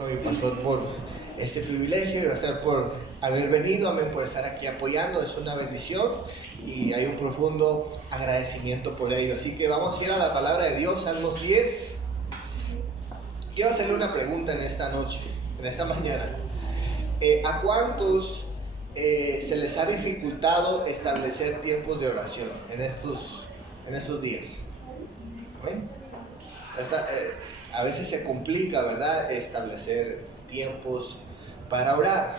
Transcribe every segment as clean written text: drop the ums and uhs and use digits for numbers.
a mi pastor por este privilegio, gracias por haber venido, amén, por estar aquí apoyando, es una bendición y hay un profundo agradecimiento por ello. Así que vamos a ir a la palabra de Dios, Salmos 10. Quiero hacerle una pregunta en esta noche, en esta mañana. ¿A cuántos se les ha dificultado establecer tiempos de oración en estos días? ¿Amén? A veces se complica, ¿verdad?, establecer tiempos para orar.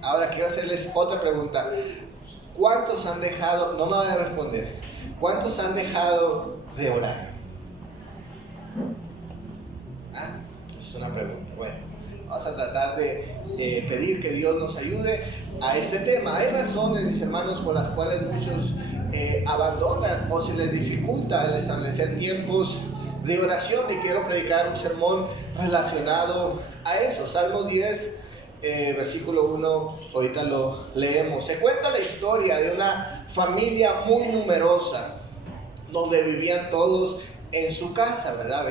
Ahora quiero hacerles otra pregunta. ¿Cuántos han dejado, no me van a responder, cuántos han dejado de orar? Es una pregunta. Bueno, vamos a tratar de pedir que Dios nos ayude a este tema. Hay razones, mis hermanos, por las cuales muchos abandonan o se les dificulta el establecer tiempos de oración, y quiero predicar un sermón relacionado a eso. Salmos 10, versículo 1, ahorita lo leemos. Se cuenta la historia de una familia muy numerosa, donde vivían todos en su casa, ¿verdad?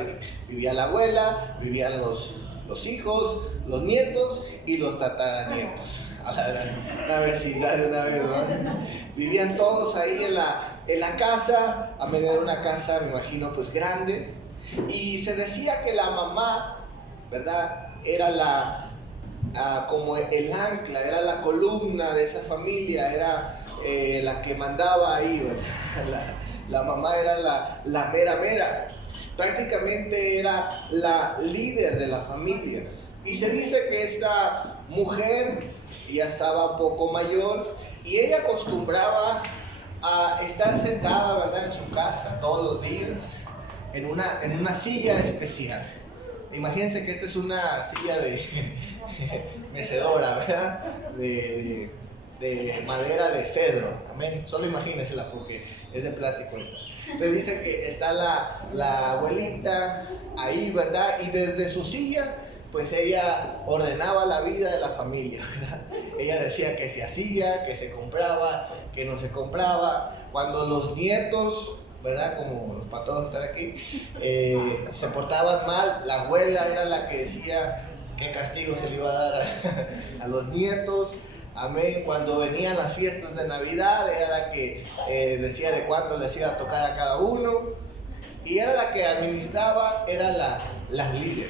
Vivía la abuela, vivían los hijos, los nietos y los tataranietos. La vecindad de una vez, ¿no? Vivían todos ahí en la casa. A medio era una casa, me imagino, pues grande. Y se decía que la mamá, ¿verdad?, era como el ancla, era la columna de esa familia, era la que mandaba ahí, ¿verdad? La mamá era la mera. Prácticamente era la líder de la familia. Y se dice que esta mujer ya estaba un poco mayor y ella acostumbraba a estar sentada, ¿verdad?, en su casa todos los días en una silla especial. Imagínense que esta es una silla de mecedora, ¿verdad?, de madera de cedro. Amén. Solo imagínensela porque es de plástico esta. Entonces dice que está la abuelita ahí, ¿verdad? Y desde su silla, pues ella ordenaba la vida de la familia, ¿verdad? Ella decía que se hacía, que se compraba, que no se compraba. Cuando los nietos, ¿verdad?, como los patojos están aquí, se portaban mal, la abuela era la que decía qué castigo se le iba a dar a los nietos. Amén. Cuando venían las fiestas de Navidad, era la que decía de cuándo les iba a tocar a cada uno, y era la que administraba, era la líder.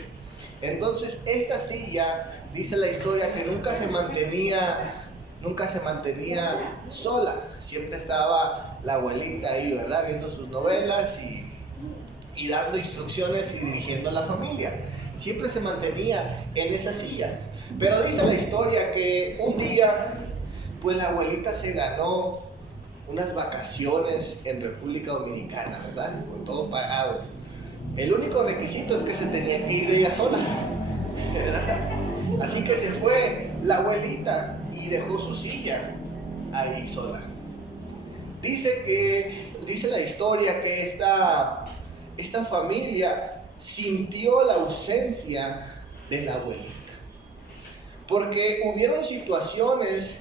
Entonces esta silla, dice la historia, que nunca se mantenía sola. Siempre estaba la abuelita ahí, ¿verdad?, viendo sus novelas y dando instrucciones y dirigiendo a la familia. Siempre se mantenía en esa silla. Pero dice la historia que un día, pues la abuelita se ganó unas vacaciones en República Dominicana, ¿verdad?, con todo pagado. El único requisito es que se tenía que ir ella sola, ¿verdad? Así que se fue la abuelita y dejó su silla ahí sola. Dice la historia que esta familia sintió la ausencia de la abuelita, porque hubieron situaciones,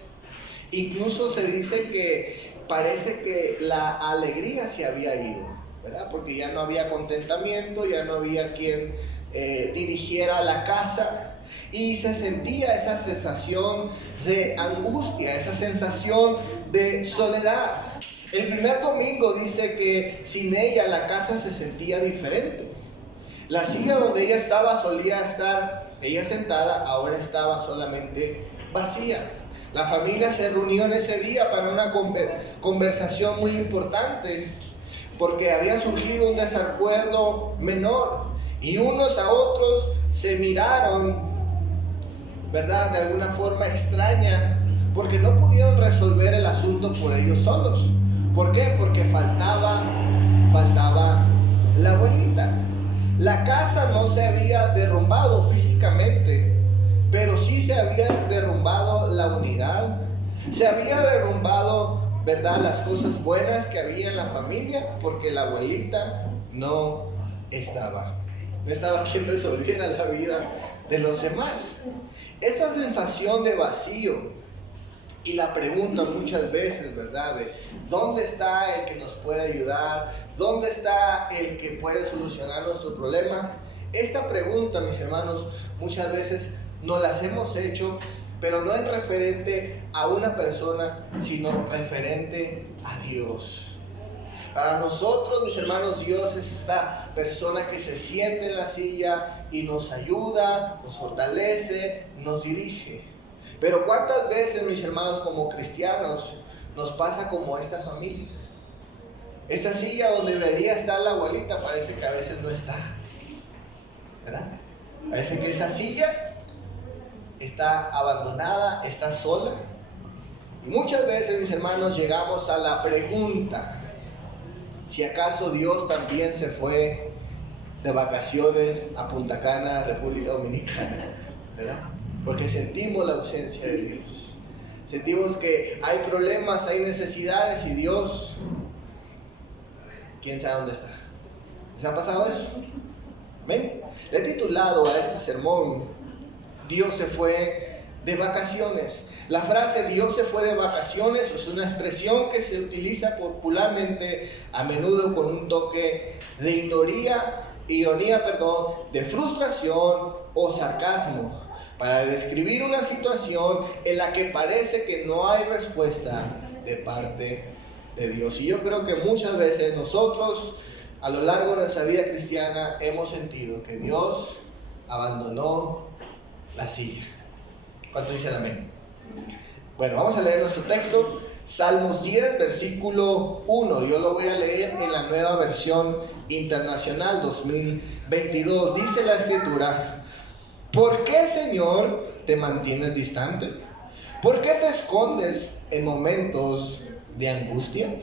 incluso se dice que parece que la alegría se había ido, ¿verdad?, porque ya no había contentamiento, ya no había quien dirigiera la casa, y se sentía esa sensación de angustia, esa sensación de soledad. El primer domingo dice que sin ella la casa se sentía diferente. La silla donde ella estaba solía estar ella sentada, ahora estaba solamente vacía. La familia se reunió en ese día para una conversación muy importante, porque había surgido un desacuerdo menor y unos a otros se miraron, ¿verdad?, de alguna forma extraña, porque no pudieron resolver el asunto por ellos solos. ¿Por qué? Porque faltaba la abuelita. La casa no se había derrumbado físicamente, pero sí se había derrumbado la unidad, se había derrumbado, ¿verdad?, las cosas buenas que había en la familia, porque la abuelita no estaba quien resolviera la vida de los demás. Esa sensación de vacío y la pregunta muchas veces, ¿verdad?, de ¿dónde está el que nos puede ayudar? ¿Dónde está el que puede solucionar nuestro problema? Esta pregunta, mis hermanos, muchas veces no las hemos hecho, pero no es referente a una persona, sino referente a Dios. Para nosotros, mis hermanos, Dios es esta persona que se siente en la silla y nos ayuda, nos fortalece, nos dirige. Pero ¿cuántas veces, mis hermanos, como cristianos, nos pasa como esta familia? Esa silla donde debería estar la abuelita parece que a veces no está, ¿verdad? Parece que esa silla está abandonada, está sola. Y muchas veces, mis hermanos, llegamos a la pregunta: si acaso Dios también se fue de vacaciones a Punta Cana, República Dominicana, ¿verdad? Porque sentimos la ausencia de Dios. Sentimos que hay problemas, hay necesidades y Dios, ¿quién sabe dónde está? ¿Les ha pasado eso? ¿Ven? Le he titulado a este sermón: Dios se fue de vacaciones. La frase Dios se fue de vacaciones es una expresión que se utiliza popularmente, a menudo con un toque de ironía, de frustración o sarcasmo, para describir una situación en la que parece que no hay respuesta de parte de Dios. Y yo creo que muchas veces nosotros, a lo largo de nuestra vida cristiana, hemos sentido que Dios abandonó la silla. ¿Cuántos dicen amén? Bueno, vamos a leer nuestro texto, Salmos 10, versículo 1. Yo lo voy a leer en la Nueva Versión Internacional 2022. Dice la Escritura: ¿por qué, Señor, te mantienes distante? ¿Por qué te escondes en momentos de angustia?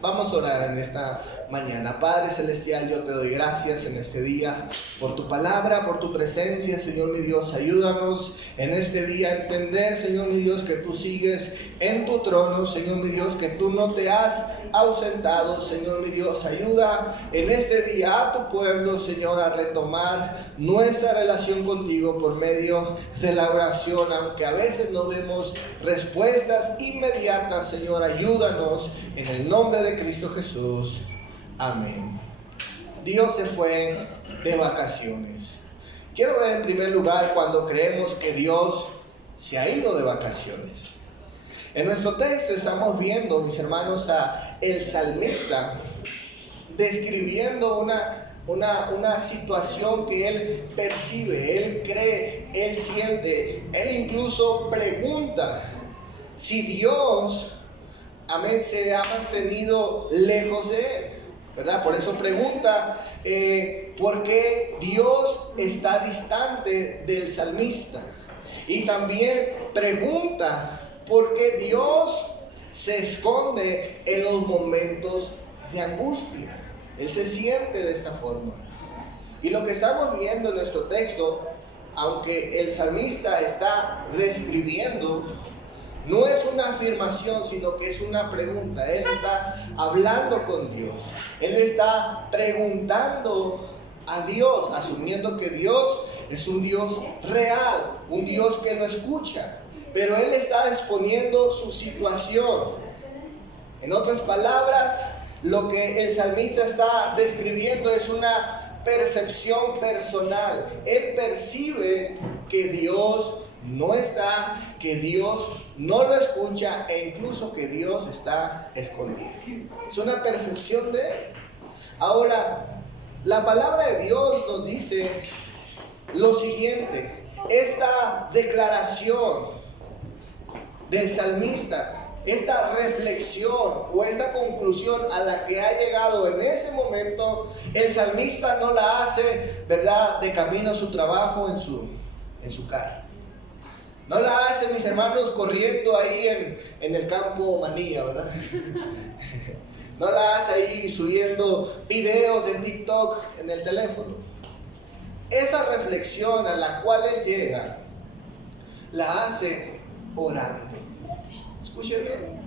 Vamos a orar en esta mañana. Padre Celestial, yo te doy gracias en este día por tu palabra, por tu presencia, Señor mi Dios. Ayúdanos en este día a entender, Señor mi Dios, que tú sigues en tu trono, Señor mi Dios, que tú no te has ausentado, Señor mi Dios. Ayuda en este día a tu pueblo, Señor, a retomar nuestra relación contigo por medio de la oración, aunque a veces no vemos respuestas inmediatas. Señor, ayúdanos en el nombre de Cristo Jesús. Amén. Dios se fue de vacaciones. Quiero ver en primer lugar cuando creemos que Dios se ha ido de vacaciones. En nuestro texto estamos viendo, mis hermanos, a el salmista describiendo una situación que él percibe, él cree, él siente, él incluso pregunta si Dios, amén, se ha mantenido lejos de él, ¿verdad? Por eso pregunta por qué Dios está distante del salmista. Y también pregunta por qué Dios se esconde en los momentos de angustia. Él se siente de esta forma. Y lo que estamos viendo en nuestro texto, aunque el salmista está describiendo, no es una afirmación, sino que es una pregunta. Él está hablando con Dios. Él está preguntando a Dios, asumiendo que Dios es un Dios real, un Dios que lo escucha. Pero él está exponiendo su situación. En otras palabras, lo que el salmista está describiendo es una percepción personal. Él percibe que Dios no está, que Dios no lo escucha e incluso que Dios está escondido. Es una percepción de él. Ahora, la palabra de Dios nos dice lo siguiente: esta declaración del salmista, esta reflexión o esta conclusión a la que ha llegado en ese momento, el salmista no la hace, ¿verdad?, de camino a su trabajo en su carro. No la hace, mis hermanos, corriendo ahí en el campo Manilla, ¿verdad? No la hace ahí subiendo videos de TikTok en el teléfono. Esa reflexión a la cual él llega, la hace orando. Escuche bien.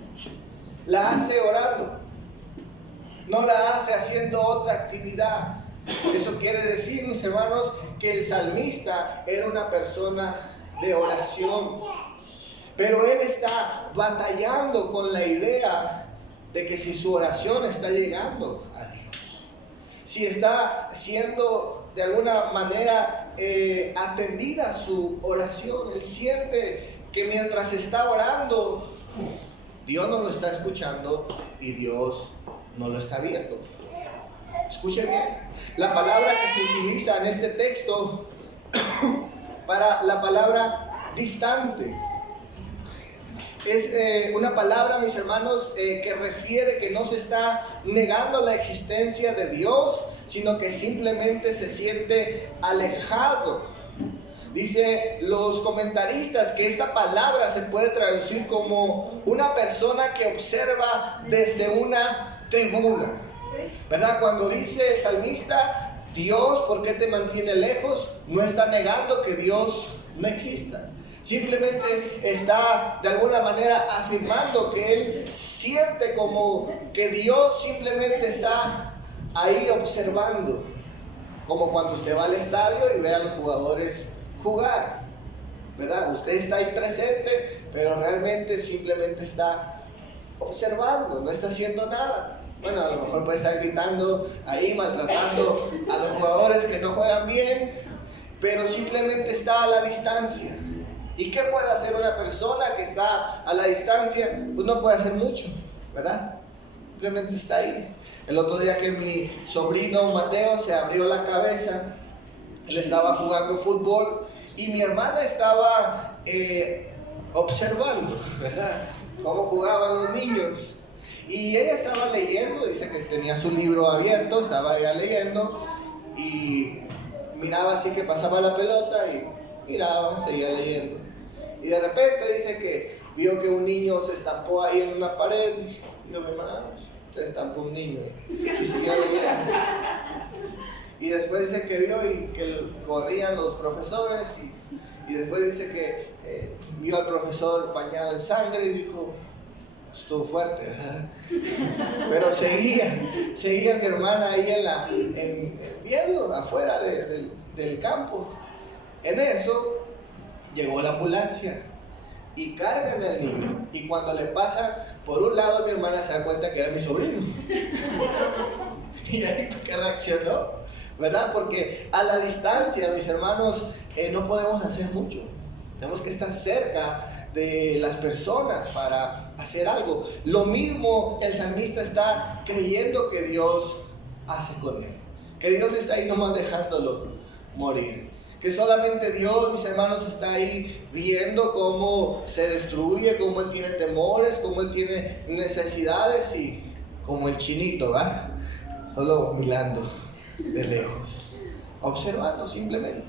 La hace orando. No la hace haciendo otra actividad. Eso quiere decir, mis hermanos, que el salmista era una persona de oración. Pero él está batallando con la idea de que si su oración está llegando a Dios, si está siendo de alguna manera atendida su oración. Él siente que mientras está orando, Dios no lo está escuchando y Dios no lo está viendo. Escuchen bien, la palabra que se utiliza en este texto para la palabra distante es una palabra, mis hermanos, que refiere que no se está negando la existencia de Dios, sino que simplemente se siente alejado. Dice los comentaristas que esta palabra se puede traducir como una persona que observa desde una tribuna, ¿verdad? Cuando dice el salmista, Dios, ¿por qué te mantiene lejos?, no está negando que Dios no exista. Simplemente está de alguna manera afirmando que él siente como que Dios simplemente está ahí observando, como cuando usted va al estadio y ve a los jugadores jugar, ¿verdad? Usted está ahí presente, pero realmente simplemente está observando, no está haciendo nada. Bueno, a lo mejor puede estar gritando ahí, maltratando a los jugadores que no juegan bien, pero simplemente está a la distancia. ¿Y qué puede hacer una persona que está a la distancia? Pues no puede hacer mucho, ¿verdad? Simplemente está ahí. El otro día que mi sobrino Mateo se abrió la cabeza, él estaba jugando fútbol y mi hermana estaba observando, ¿verdad?, cómo jugaban los niños. Y ella estaba leyendo, dice que tenía su libro abierto, estaba ella leyendo y miraba así que pasaba la pelota y miraba, seguía leyendo. Y de repente dice que vio que un niño se estampó ahí en una pared. Y yo, mi hermana, se estampó un niño y siguió leyendo. Y después dice que vio y que corrían los profesores y después dice que vio al profesor bañado en sangre y dijo, estuvo fuerte, ¿verdad? Pero seguía mi hermana ahí viendo afuera del campo. En eso llegó la ambulancia y cargan al niño, y cuando le pasa por un lado, mi hermana se da cuenta que era mi sobrino. Y ahí que reaccionó, ¿verdad? Porque a la distancia, mis hermanos, no podemos hacer mucho. Tenemos que estar cerca de las personas para hacer algo. Lo mismo el salmista está creyendo que Dios hace con él, que Dios está ahí nomás dejándolo morir, que solamente Dios, mis hermanos, está ahí viendo cómo se destruye, cómo él tiene temores, cómo él tiene necesidades, y como el chinito, ¿verdad?, solo mirando de lejos, observando simplemente.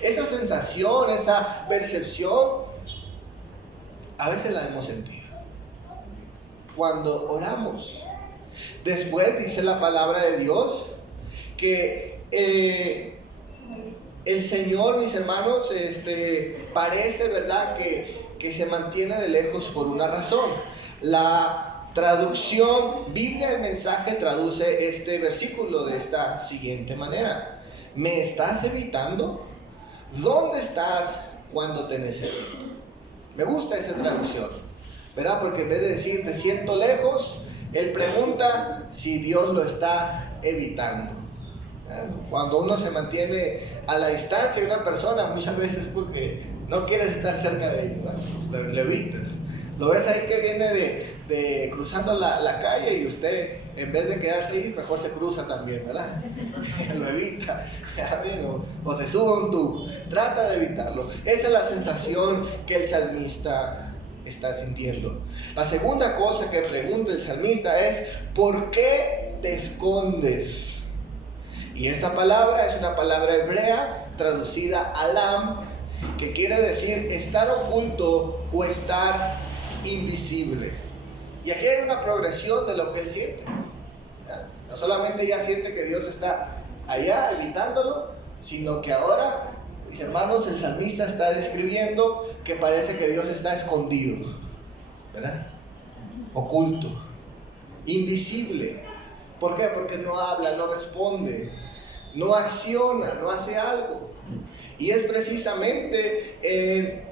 Esa sensación, esa percepción, a veces la hemos sentido cuando oramos. Después dice la palabra de Dios que el Señor, mis hermanos, parece, ¿verdad?, que se mantiene de lejos por una razón. La traducción Biblia del Mensaje traduce este versículo de esta siguiente manera: ¿me estás evitando? ¿Dónde estás cuando te necesito? Me gusta esta traducción, ¿verdad? Porque en vez de decir te siento lejos, él pregunta si Dios lo está evitando. Cuando uno se mantiene a la distancia de una persona, muchas veces porque no quieres estar cerca de ella, ¿no? Lo evitas. Lo ves ahí que viene de cruzando la calle y usted, en vez de quedarse ahí, mejor se cruza también, ¿verdad? Lo evita, o se sube a un tubo. Trata de evitarlo. Esa es la sensación que el salmista está sintiendo. La segunda cosa que pregunta el salmista es: ¿por qué te escondes? Y esta palabra es una palabra hebrea traducida alam, que quiere decir estar oculto o estar invisible. Y aquí hay una progresión de lo que él siente. No solamente ya siente que Dios está allá evitándolo, sino que ahora, mis hermanos, el salmista está describiendo que parece que Dios está escondido, ¿verdad? Oculto, invisible. ¿Por qué? Porque no habla, no responde, no acciona, no hace algo. Y es precisamente en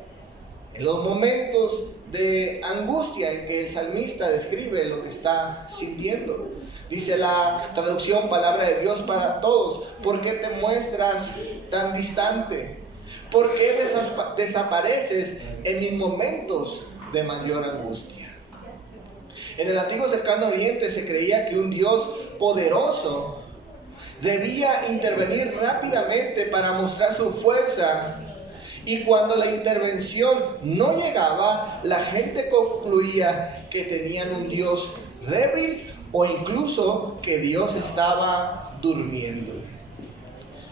los momentos de angustia en que el salmista describe lo que está sintiendo. Dice la traducción Palabra de Dios para Todos: ¿por qué te muestras tan distante? ¿Por qué desapareces en mis momentos de mayor angustia? En el antiguo cercano oriente se creía que un Dios poderoso debía intervenir rápidamente para mostrar su fuerza, y cuando la intervención no llegaba, la gente concluía que tenían un Dios débil o incluso que Dios estaba durmiendo.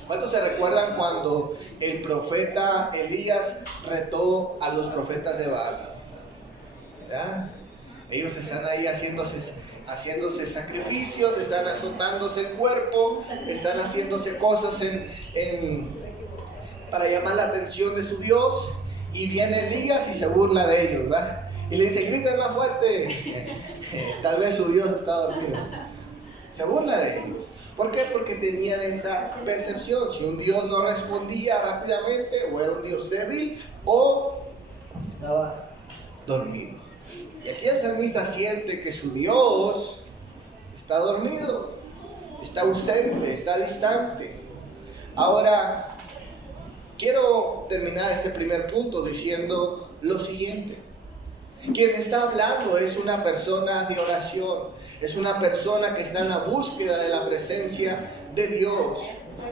¿Cuántos se recuerdan cuando el profeta Elías retó a los profetas de Baal? ¿Verdad? Ellos están ahí haciéndose sacrificios, están azotándose el cuerpo, están haciéndose cosas para llamar la atención de su Dios, y viene Elías y se burla de ellos, ¿verdad? Y le dice: griten más fuerte. Tal vez su Dios está dormido. Se burla de ellos. ¿Por qué? Porque tenían esa percepción: si un Dios no respondía rápidamente, o era un Dios débil o estaba dormido. Y aquí el salmista siente que su Dios está dormido, está ausente, está distante. Ahora, quiero terminar este primer punto diciendo lo siguiente: quien está hablando es una persona de oración, es una persona que está en la búsqueda de la presencia de Dios.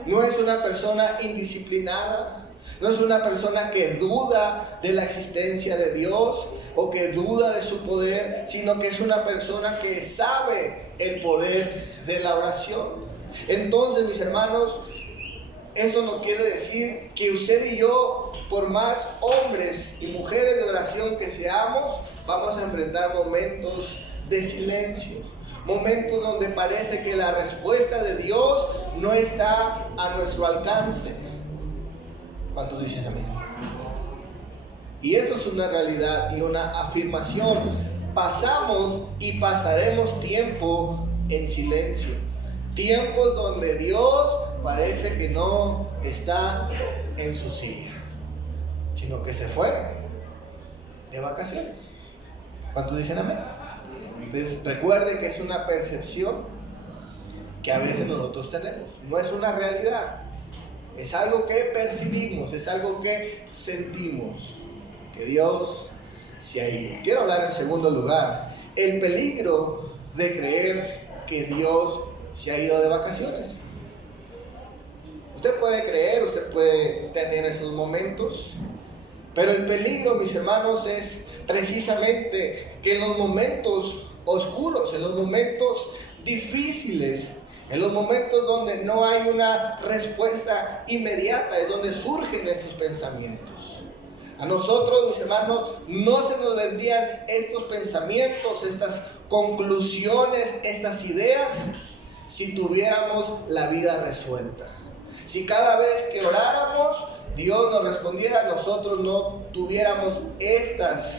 No es una persona indisciplinada, no es una persona que duda de la existencia de Dios o que duda de su poder, sino que es una persona que sabe el poder de la oración. Entonces, mis hermanos, eso no quiere decir que usted y yo, por más hombres y mujeres de oración que seamos, vamos a enfrentar momentos de silencio, momentos donde parece que la respuesta de Dios no está a nuestro alcance. ¿Cuántos dicen amén? Y eso es una realidad y una afirmación. Pasamos y pasaremos tiempo en silencio, tiempos donde Dios parece que no está en su silla, sino que se fue de vacaciones. ¿Cuántos dicen amén? Entonces, recuerden que es una percepción que a veces nosotros tenemos, no es una realidad, es algo que percibimos, es algo que sentimos, que Dios se ha ido. Quiero hablar en segundo lugar, el peligro de creer que Dios se ha ido de vacaciones. Usted puede creer, usted puede tener esos momentos, pero el peligro, mis hermanos, es precisamente que en los momentos oscuros, en los momentos difíciles, en los momentos donde no hay una respuesta inmediata, es donde surgen estos pensamientos. A nosotros, mis hermanos, no se nos vendrían estos pensamientos, estas conclusiones, estas ideas, si tuviéramos la vida resuelta. Si cada vez que oráramos, Dios nos respondiera, nosotros no tuviéramos estas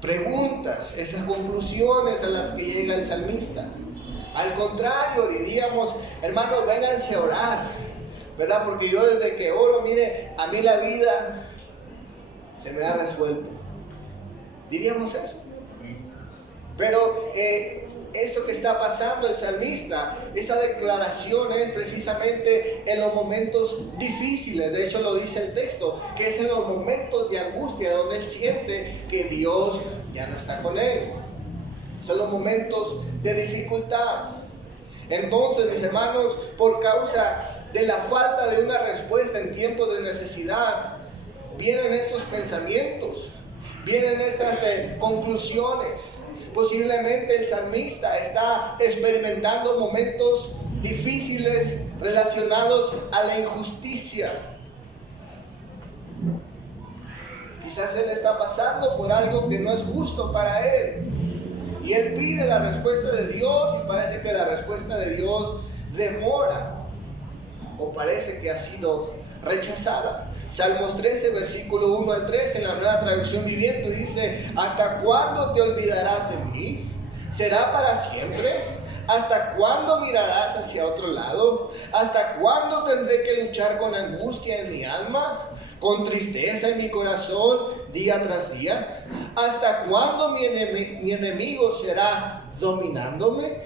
preguntas, estas conclusiones a las que llega el salmista. Al contrario, diríamos: hermanos, vénganse a orar, ¿verdad? Porque yo desde que oro, mire, a mí la vida se me ha resuelto. Diríamos eso. Pero eso que está pasando el salmista, esa declaración es precisamente en los momentos difíciles. De hecho lo dice el texto, que es en los momentos de angustia donde él siente que Dios ya no está con él. Son los momentos de dificultad. Entonces, mis hermanos, por causa de la falta de una respuesta en tiempos de necesidad, vienen estos pensamientos, vienen estas conclusiones. Posiblemente el salmista está experimentando momentos difíciles relacionados a la injusticia. Quizás él está pasando por algo que no es justo para él. Y él pide la respuesta de Dios y parece que la respuesta de Dios demora o parece que ha sido rechazada. Salmos 13, versículo 1 al 3, en la Nueva Traducción Viviente dice: ¿hasta cuándo te olvidarás de mí? ¿Será para siempre? ¿Hasta cuándo mirarás hacia otro lado? ¿Hasta cuándo tendré que luchar con angustia en mi alma? ¿Con tristeza en mi corazón día tras día? ¿Hasta cuándo mi enemigo será dominándome?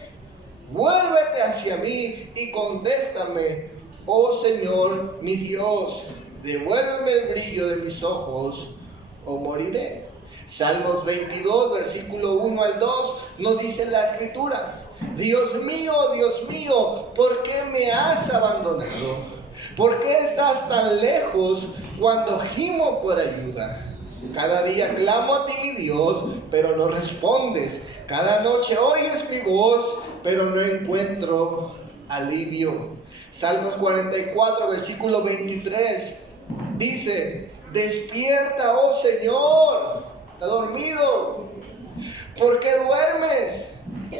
Vuélvete hacia mí y contéstame, oh Señor mi Dios. Devuélveme el brillo de mis ojos o moriré. Salmos 22, versículo 1 al 2, nos dice la Escritura: Dios mío, ¿por qué me has abandonado? ¿Por qué estás tan lejos cuando gimo por ayuda? Cada día clamo a ti, mi Dios, pero no respondes. Cada noche oyes mi voz, pero no encuentro alivio. Salmos 44, versículo 23, dice: despierta, oh Señor. ¿Está dormido? ¿Por qué duermes?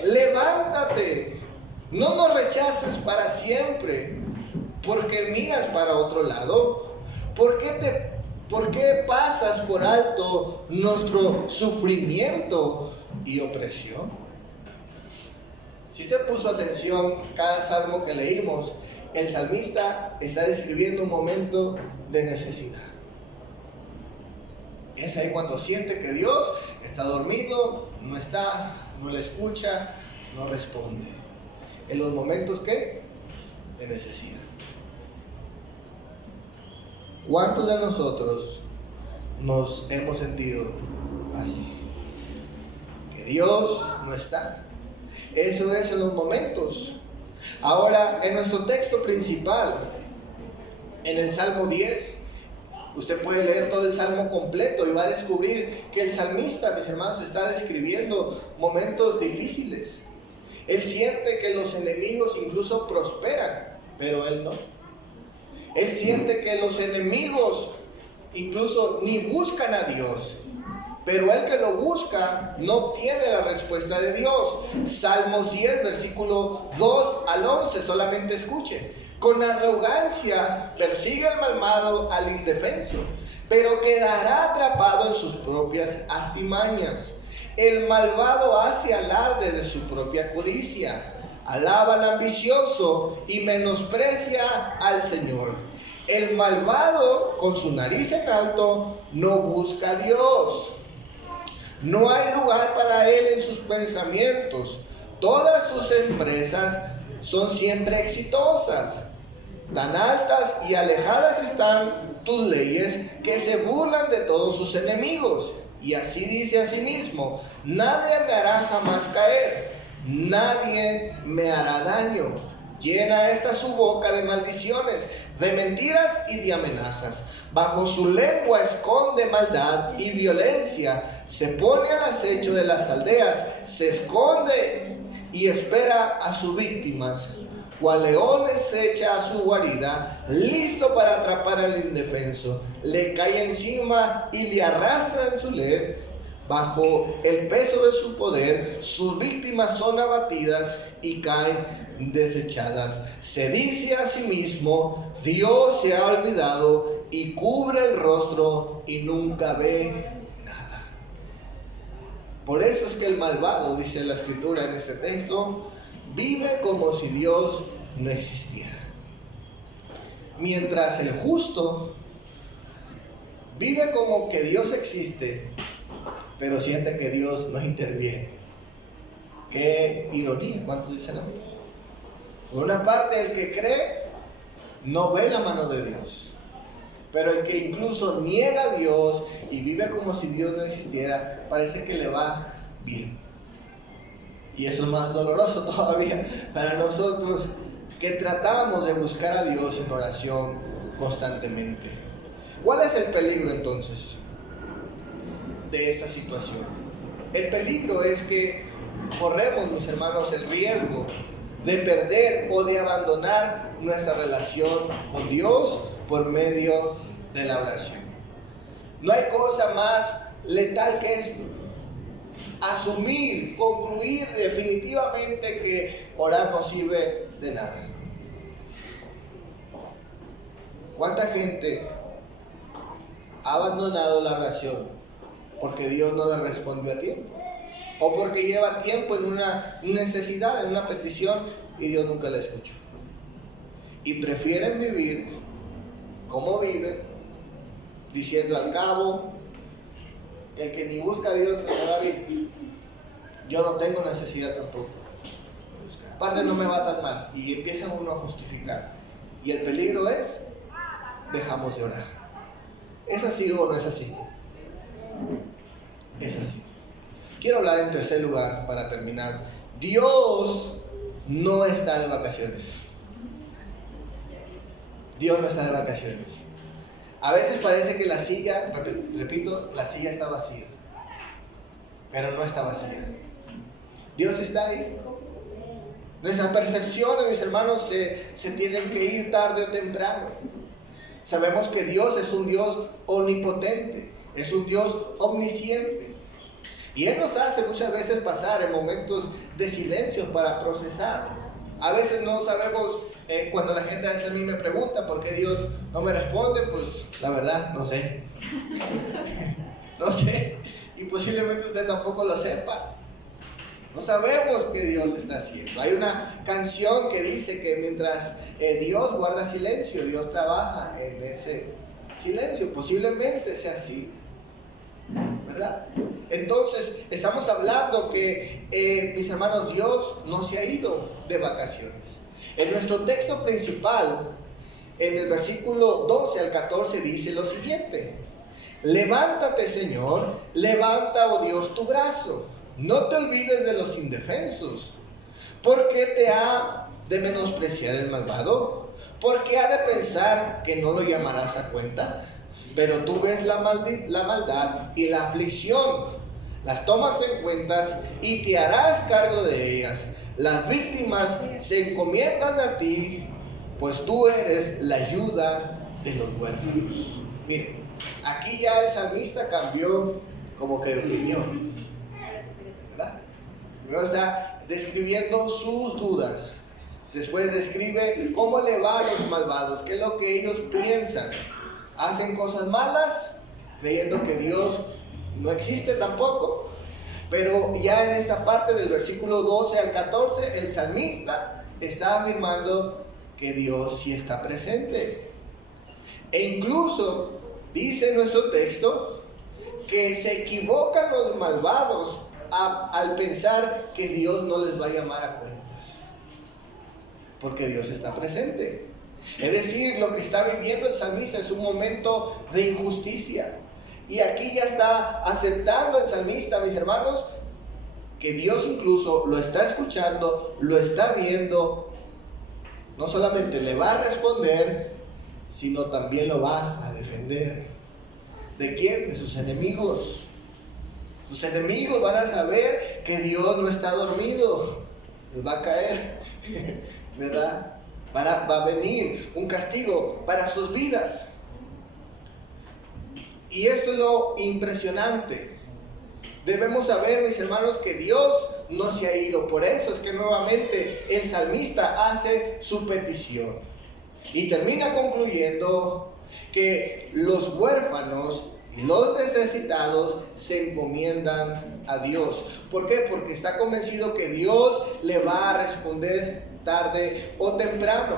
Levántate. No nos rechaces para siempre. ¿Por qué miras para otro lado? ¿Por qué pasas por alto nuestro sufrimiento y opresión? Si usted puso atención cada salmo que leímos, el salmista está describiendo un momento de necesidad. Es ahí cuando siente que Dios está dormido, no está, no le escucha, no responde. En los momentos ¿qué? De necesidad. ¿Cuántos de nosotros nos hemos sentido así? Que Dios no está. Eso es en los momentos. Ahora, en nuestro texto principal, en el Salmo 10, usted puede leer todo el Salmo completo y va a descubrir que el salmista, mis hermanos, está describiendo momentos difíciles. Él siente que los enemigos incluso prosperan, pero él no. Él siente que los enemigos incluso ni buscan a Dios, pero el que lo busca no obtiene la respuesta de Dios. Salmos 10, versículo 2 al 11, solamente escuche. Con arrogancia persigue el malvado al indefenso, pero quedará atrapado en sus propias artimañas. El malvado hace alarde de su propia codicia, alaba al ambicioso y menosprecia al Señor. El malvado, con su nariz en alto, no busca a Dios. No hay lugar para él en sus pensamientos. Todas sus empresas son siempre exitosas. Tan altas y alejadas están tus leyes que se burlan de todos sus enemigos. Y así dice a sí mismo: nadie me hará jamás caer, nadie me hará daño. Llena esta su boca de maldiciones, de mentiras y de amenazas. Bajo su lengua esconde maldad y violencia. Se pone al acecho de las aldeas, se esconde y espera a sus víctimas. Cual león les echa a su guarida, listo para atrapar al indefenso. Le cae encima y le arrastra en su led. Bajo el peso de su poder, sus víctimas son abatidas y caen desechadas. Se dice a sí mismo: Dios se ha olvidado, y cubre el rostro y nunca ve nada. Por eso es que el malvado, dice la Escritura en este texto, vive como si Dios no existiera. Mientras el justo vive como que Dios existe, pero siente que Dios no interviene. Qué ironía, ¿cuántos dicen amén? Por una parte, el que cree no ve la mano de Dios, pero el que incluso niega a Dios y vive como si Dios no existiera, parece que le va bien. Y eso es más doloroso todavía para nosotros, que tratamos de buscar a Dios en oración constantemente. ¿Cuál es el peligro entonces de esta situación? El peligro es que corremos, mis hermanos, el riesgo de perder o de abandonar nuestra relación con Dios por medio de la oración. No hay cosa más letal que esto. Asumir, concluir definitivamente que orar no sirve de nada. ¿Cuánta gente ha abandonado la oración porque Dios no le respondió a tiempo? O porque lleva tiempo en una necesidad, en una petición, y Dios nunca la escuchó. Y prefieren vivir como viven, diciendo al cabo: el que ni busca a Dios no va bien. Yo no tengo necesidad tampoco. parte no me va tan mal. Y empieza uno a justificar. Y el peligro es, dejamos de orar. ¿Es así o no es así? Es así. Quiero hablar en tercer lugar para terminar. Dios no está de vacaciones. Dios no está de vacaciones. A veces parece que la silla, repito, la silla está vacía. Pero no está vacía. Dios está ahí. Nuestras percepciones, mis hermanos, se tienen que ir tarde o temprano. Sabemos que Dios es un Dios omnipotente, es un Dios omnisciente. Y Él nos hace muchas veces pasar en momentos de silencio para procesar. A veces no sabemos, cuando la gente a veces a mí me pregunta por qué Dios no me responde, pues la verdad no sé. No sé. Y posiblemente usted tampoco lo sepa. No sabemos qué Dios está haciendo. Hay una canción que dice que mientras Dios guarda silencio, Dios trabaja en ese silencio. Posiblemente sea así, ¿verdad? Entonces, estamos hablando que, mis hermanos, Dios no se ha ido de vacaciones. En nuestro texto principal, en el versículo 12 al 14, dice lo siguiente: levántate, Señor, levanta, oh Dios, tu brazo. No te olvides de los indefensos. ¿Por qué te ha de menospreciar el malvado? ¿Por qué ha de pensar que no lo llamarás a cuenta? Pero tú ves la maldad y la aflicción, las tomas en cuenta y te harás cargo de ellas. Las víctimas se encomiendan a ti, pues tú eres la ayuda de los huérfanos. Miren, aquí ya el salmista cambió como que de opinión, ¿verdad? Primero está describiendo sus dudas. Después describe cómo le va a los malvados, qué es lo que ellos piensan. Hacen cosas malas, creyendo que Dios no existe tampoco. Pero ya en esta parte del versículo 12 al 14, el salmista está afirmando que Dios sí está presente. E incluso dice nuestro texto que se equivocan los malvados al pensar que Dios no les va a llamar a cuentas, porque Dios está presente. Es decir, lo que está viviendo el salmista es un momento de injusticia. Y aquí ya está aceptando el salmista, mis hermanos, que Dios incluso lo está escuchando, lo está viendo. No solamente le va a responder, sino también lo va a defender. ¿De quién? De sus enemigos. Sus enemigos van a saber que Dios no está dormido. Les va a caer, ¿verdad? Va a venir un castigo para sus vidas. Y esto es lo impresionante. Debemos saber, mis hermanos, que Dios no se ha ido. Por eso es que nuevamente el salmista hace su petición. Y termina concluyendo que los huérfanos y los necesitados se encomiendan a Dios. ¿Por qué? Porque está convencido que Dios le va a responder tarde o temprano.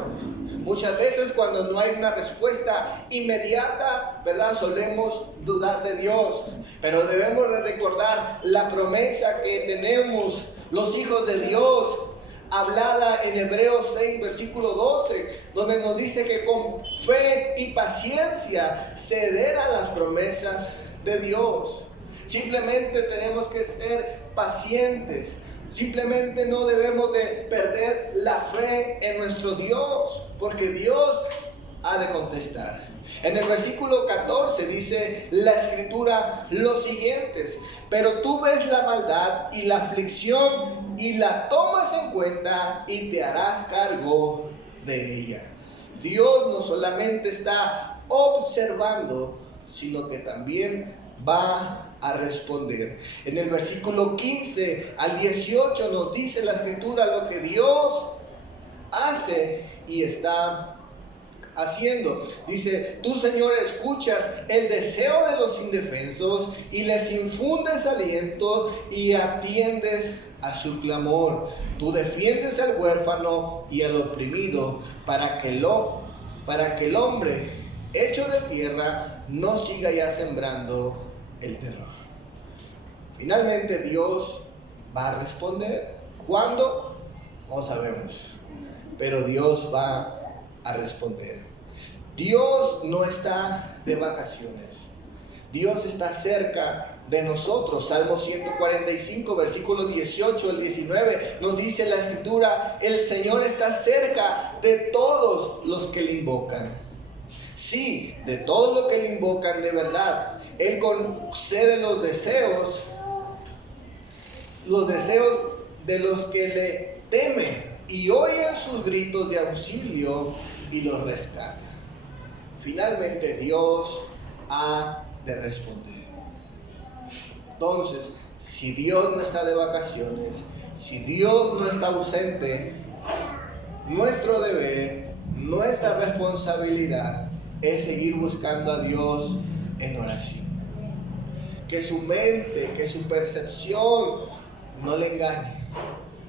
Muchas veces cuando no hay una respuesta inmediata, ¿verdad?, solemos dudar de Dios. Pero debemos recordar la promesa que tenemos los hijos de Dios, hablada en Hebreos 6, versículo 12, donde nos dice que con fe y paciencia ceder a las promesas de Dios. Simplemente tenemos que ser pacientes. Simplemente no debemos de perder la fe en nuestro Dios, porque Dios ha de contestar. En el versículo 14 dice la Escritura lo siguiente: pero tú ves la maldad y la aflicción y la tomas en cuenta y te harás cargo de ella. Dios no solamente está observando, sino que también va a responder. En el versículo 15 al 18 nos dice la Escritura lo que Dios hace y está haciendo. Dice: tú, Señor, escuchas el deseo de los indefensos y les infundes aliento y atiendes a su clamor. Tú defiendes al huérfano y al oprimido para que el hombre hecho de tierra no siga ya sembrando el terror. Finalmente Dios va a responder. ¿Cuándo? No sabemos, pero Dios va a responder. Dios no está de vacaciones. Dios está cerca de nosotros. Salmo 145, versículos 18 al 19, nos dice la Escritura: el Señor está cerca de todos los que le invocan. Sí, de todos los que le invocan de verdad. Él concede los deseos de los que le temen, y oyen sus gritos de auxilio y los rescata. Finalmente Dios ha de responder. Entonces, si Dios no está de vacaciones, si Dios no está ausente, nuestro deber, nuestra responsabilidad es seguir buscando a Dios en oración. Que su mente, que su percepción no le engañe.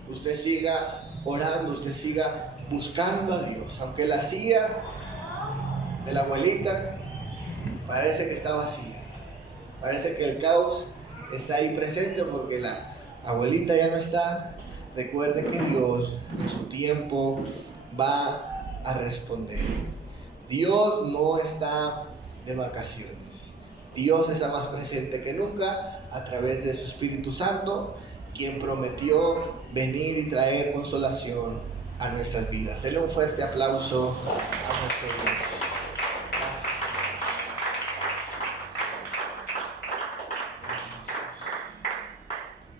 Usted siga orando, usted siga buscando a Dios. Aunque la silla de la abuelita parece que está vacía, parece que el caos está ahí presente porque la abuelita ya no está, recuerde que Dios en su tiempo va a responder. Dios no está de vacaciones. Dios está más presente que nunca a través de su Espíritu Santo, quien prometió venir y traer consolación a nuestras vidas. Denle un fuerte aplauso a nuestro Dios.